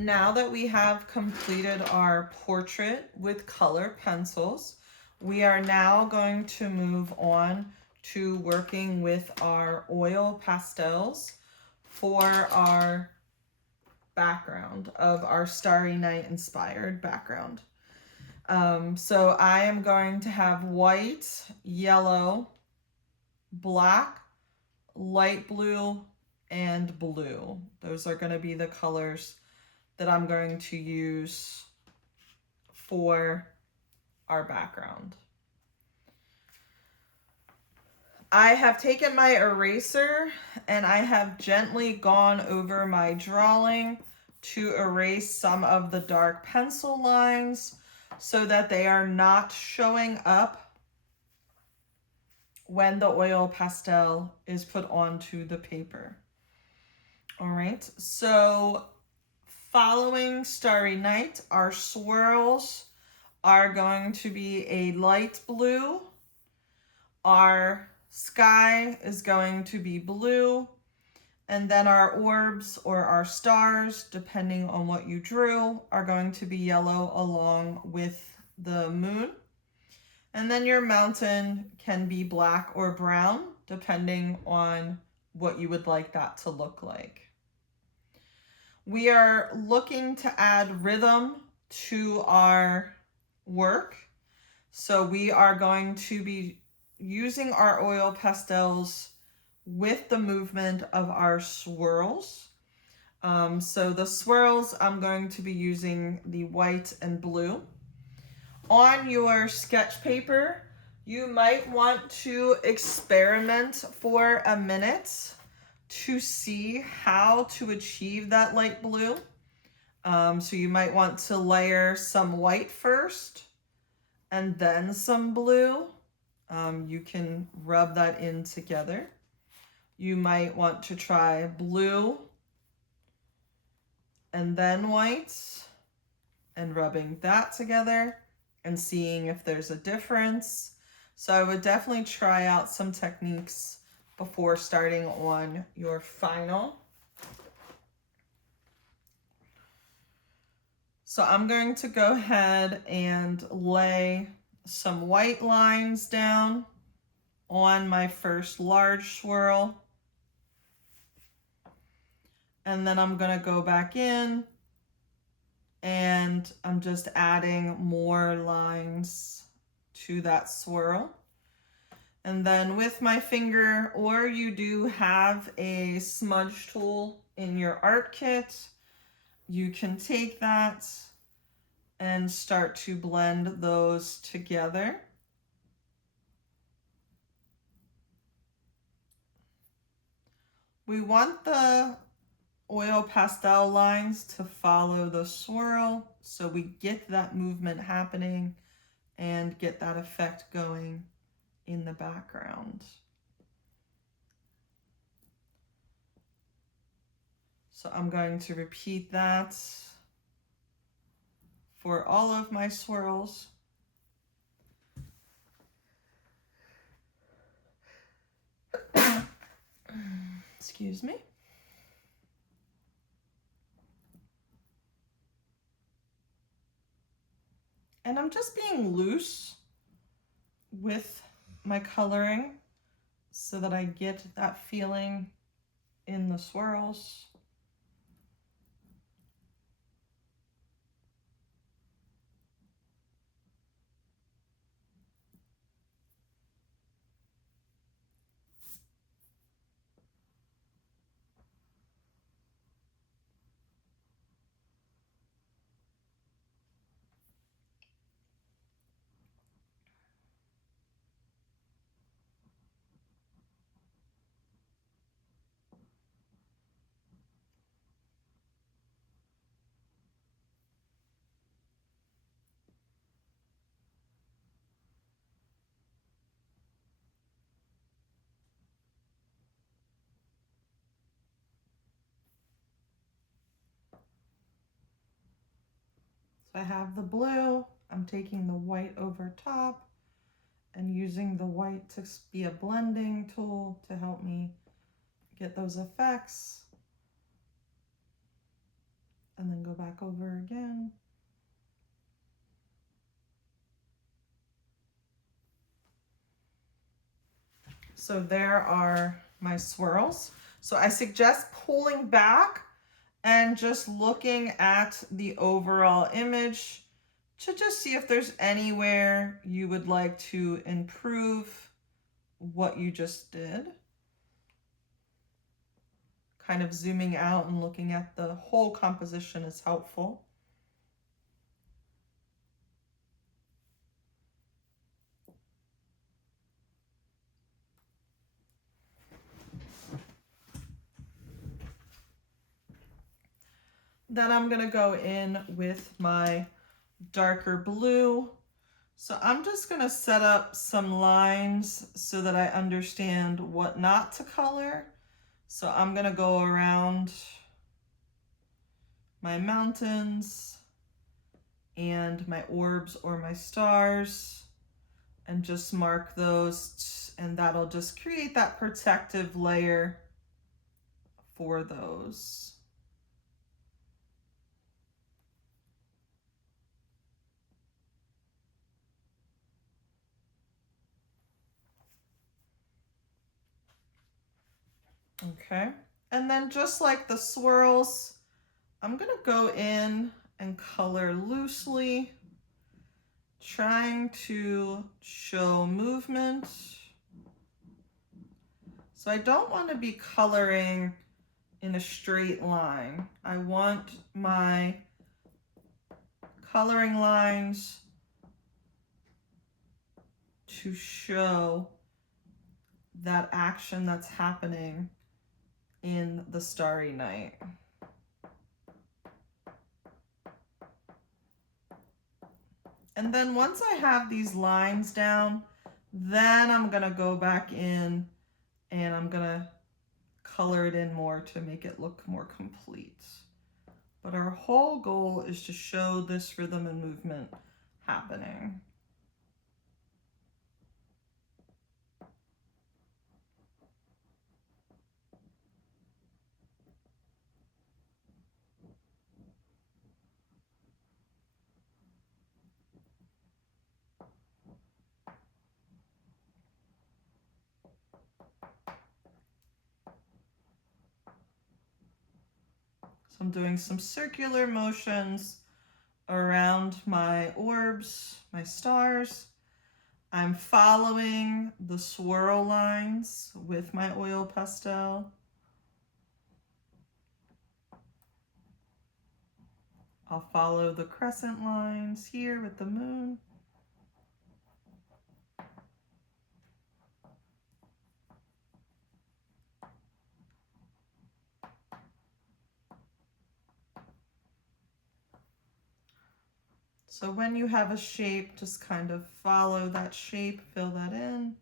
Now that we have completed our portrait with color pencils, we are now going to move on to working with our oil pastels for our background of our Starry Night inspired background. So I am going to have white, yellow, black, light blue, and blue. Those are going to be the colors that I'm going to use for our background. I have taken my eraser and I have gently gone over my drawing to erase some of the dark pencil lines so that they are not showing up when the oil pastel is put onto the paper. All right, so following Starry Night, our swirls are going to be a light blue. Our sky is going to be blue. And then our orbs or our stars, depending on what you drew, are going to be yellow along with the moon. And then your mountain can be black or brown, depending on what you would like that to look like. We are looking to add rhythm to our work. So we are going to be using our oil pastels with the movement of our swirls. So the swirls, I'm going to be using the white and blue. On your sketch paper, you might want to experiment for a minute to see how to achieve that light blue. So you might want to layer some white first and then some blue. You can rub that in together. You might want to try blue and then white and rubbing that together and seeing if there's a difference. So I would definitely try out some techniques before starting on your final. So I'm going to go ahead and lay some white lines down on my first large swirl. And then I'm going to go back in and I'm just adding more lines to that swirl. And then with my finger, or you do have a smudge tool in your art kit, you can take that and start to blend those together. We want the oil pastel lines to follow the swirl so we get that movement happening and get that effect going in the background. So I'm going to repeat that for all of my swirls. Excuse me. And I'm just being loose with my coloring so that I get that feeling in the swirls. So I have the blue, I'm taking the white over top and using the white to be a blending tool to help me get those effects. and then go back over again. So there are my swirls. So I suggest pulling back and just looking at the overall image to just see if there's anywhere you would like to improve what you just did. Kind of zooming out and looking at the whole composition is helpful. Then I'm going to go in with my darker blue. So I'm just going to set up some lines so that I understand what not to color. So I'm going to go around my mountains and my orbs or my stars and just mark those, and that'll just create that protective layer for those. Okay, and then just like the swirls, I'm gonna go in and color loosely, trying to show movement. So I don't want to be coloring in a straight line. I want my coloring lines to show that action that's happening in the starry night. And then once I have these lines down, then I'm gonna go back in and I'm gonna color it in more to make it look more complete. But our whole goal is to show this rhythm and movement happening. So I'm doing some circular motions around my orbs, my stars. I'm following the swirl lines with my oil pastel. I'll follow the crescent lines here with the moon. So when you have a shape, just kind of follow that shape, fill that in.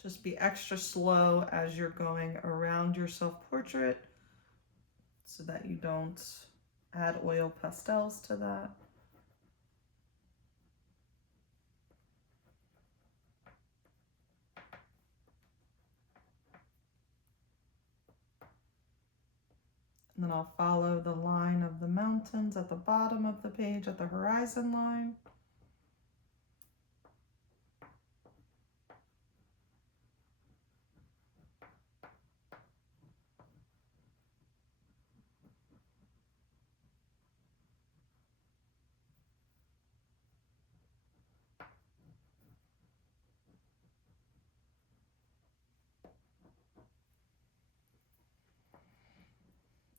Just be extra slow as you're going around your self-portrait so that you don't add oil pastels to that. And then I'll follow the line of the mountains at the bottom of the page at the horizon line.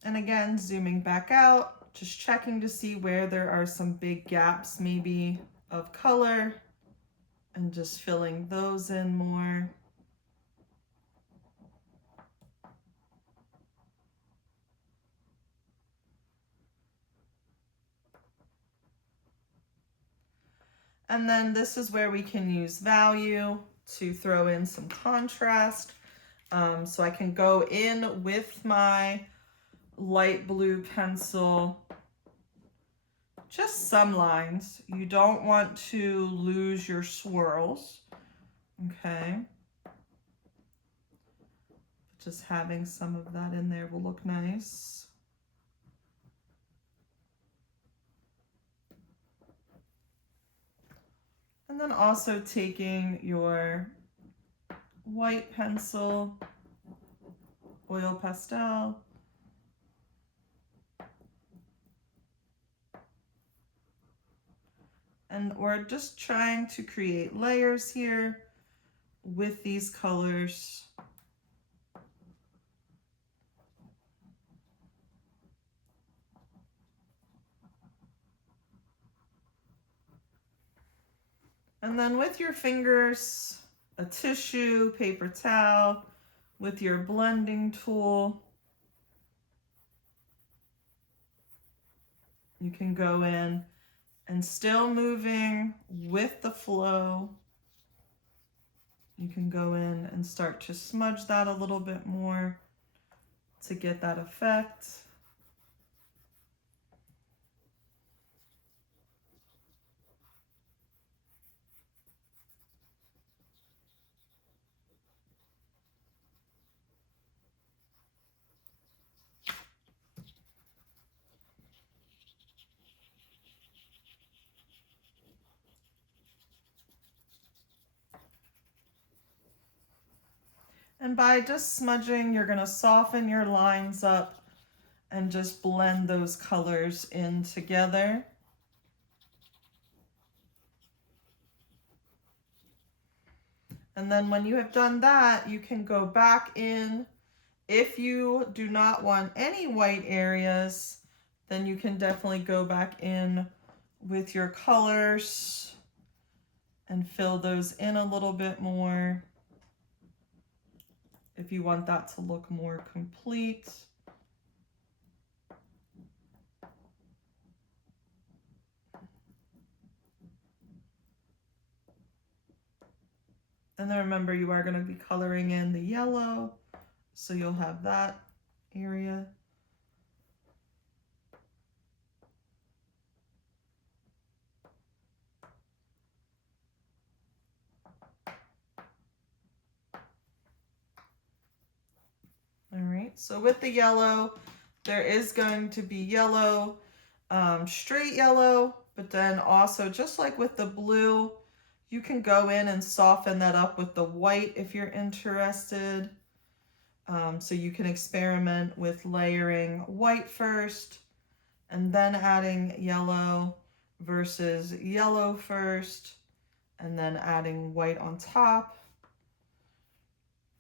And again, zooming back out, just checking to see where there are some big gaps maybe of color and just filling those in more. And then this is where we can use value to throw in some contrast. So I can go in with my light blue pencil, just some lines. You don't want to lose your swirls, okay? Just having some of that in there will look nice. And then also taking your white pencil, oil pastel, and we're just trying to create layers here with these colors. And then with your fingers, a tissue, paper towel, with your blending tool, you can go in and still moving with the flow. You can go in and start to smudge that a little bit more to get that effect. And by just smudging, you're going to soften your lines up and just blend those colors in together. And then when you have done that, you can go back in. If you do not want any white areas, then you can definitely go back in with your colors and fill those in a little bit more if you want that to look more complete. And then remember, you are going to be coloring in the yellow, so you'll have that area. All right, so with the yellow, there is going to be yellow, straight yellow, but then also just like with the blue, you can go in and soften that up with the white if you're interested. So you can experiment with layering white first and then adding yellow versus yellow first and then adding white on top.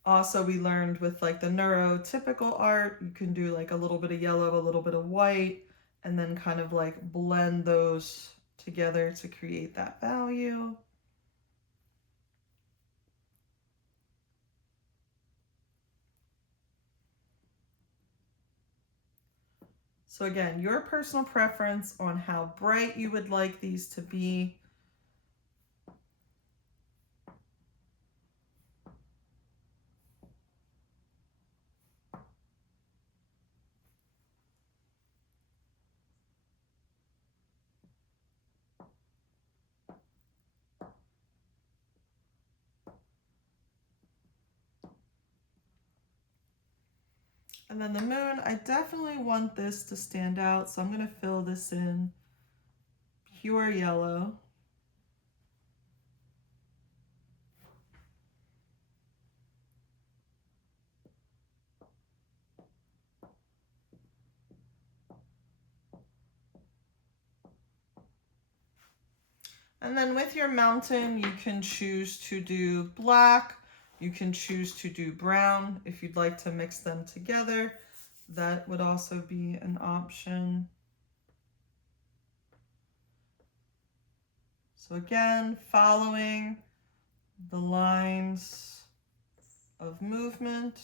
Also, we learned with like the neurotypical art, you can do like a little bit of yellow, a little bit of white, and then kind of like blend those together to create that value. So again, your personal preference on how bright you would like these to be. And then the moon, I definitely want this to stand out, so I'm going to fill this in pure yellow. And then with your mountain, you can choose to do black, you can choose to do brown. If you'd like to mix them together, that would also be an option. So again, following the lines of movement.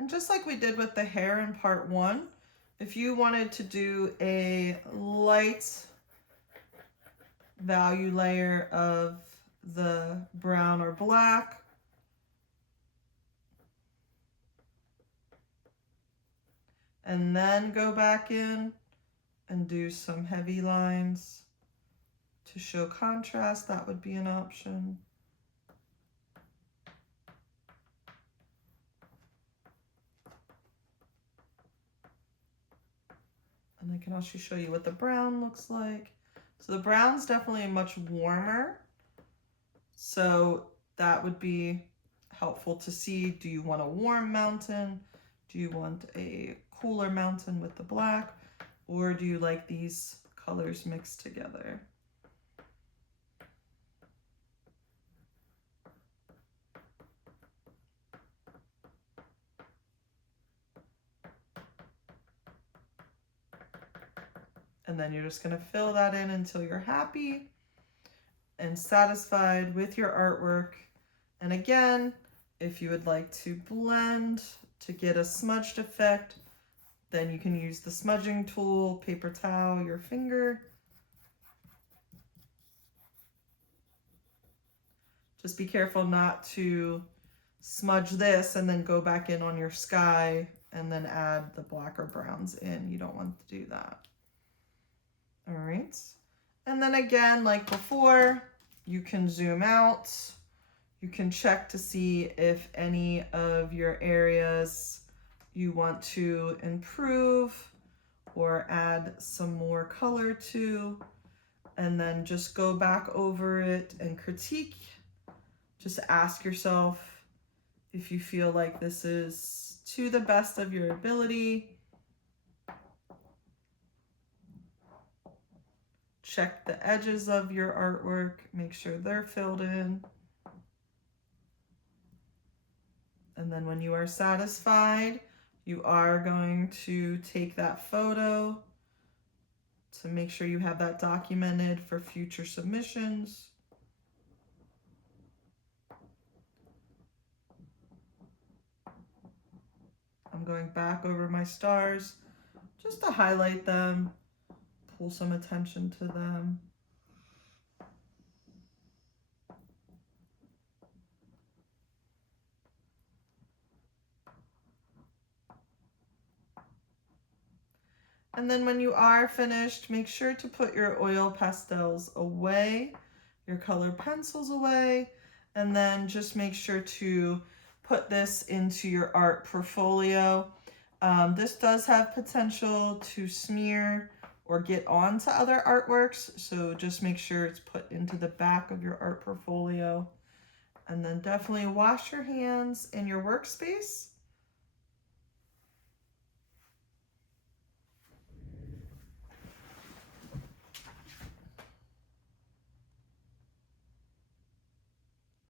And just like we did with the hair in part 1, if you wanted to do a light value layer of the brown or black, and then go back in and do some heavy lines to show contrast, that would be an option. And I can also show you what the brown looks like. So the brown's definitely much warmer. So that would be helpful to see. Do you want a warm mountain? Do you want a cooler mountain with the black? Or do you like these colors mixed together? And then you're just going to fill that in until you're happy and satisfied with your artwork. And again, if you would like to blend to get a smudged effect, then you can use the smudging tool, paper towel, your finger. Just be careful not to smudge this and then go back in on your sky and then add the black or browns in. You don't want to do that. All right. And then again, like before, you can zoom out. You can check to see if any of your areas you want to improve or add some more color to, and then just go back over it and critique. Just ask yourself if you feel like this is to the best of your ability. Check the edges of your artwork, make sure they're filled in. And then when you are satisfied, you are going to take that photo to make sure you have that documented for future submissions. I'm going back over my stars just to highlight them, pull some attention to them. And then when you are finished, make sure to put your oil pastels away, your colored pencils away, and then just make sure to put this into your art portfolio. This does have potential to smear or get onto other artworks, so just make sure it's put into the back of your art portfolio. And then definitely wash your hands in your workspace